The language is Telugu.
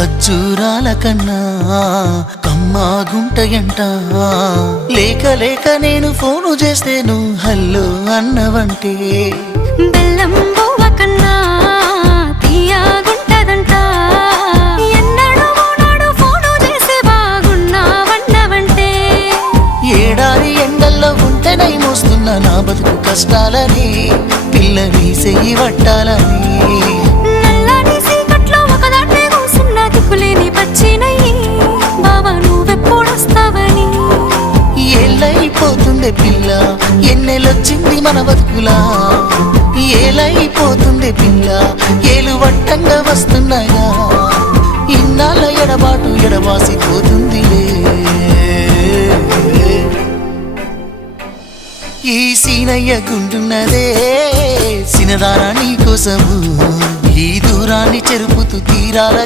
ఖర్జూరాల కన్నా కమ్మాగుంటయంట లేక లేక నేను ఫోను చేస్తే నువ్వు హల్లో అన్నవంటే బెల్లం బువ్వ కన్నా తీయగుంటదంట ఎన్నడూ నాడు ఫోను చేసి బాగున్నావన్నవంటే ఏడాది ఎండల్లో ఉంటేనై మోస్తున్న నా బతుకు కష్టాలని పిల్లని చెయ్యి పట్టాలని నల్లని సీకట్లో ఒకదాన్నే కూసున్న దిక్కులేని పచ్చినయ్యి బావా నువ్వెప్పుడొస్తావని ఏళ్ళైపోతుందే పిల్ల ఎన్నెలొచ్చింది మన బతుకులా ఏలైపోతుందే పిల్ల ఏలు వట్టంగా వస్తున్నాయా ఇన్నాళ్ళ ఎడబాటు ఎడవాసిపోతుందిలే ఈ సీనయ్య గుంటున్నదే సినదానా నీ కోసము ఈ దూరాన్ని చెరుపుతూ తీరాల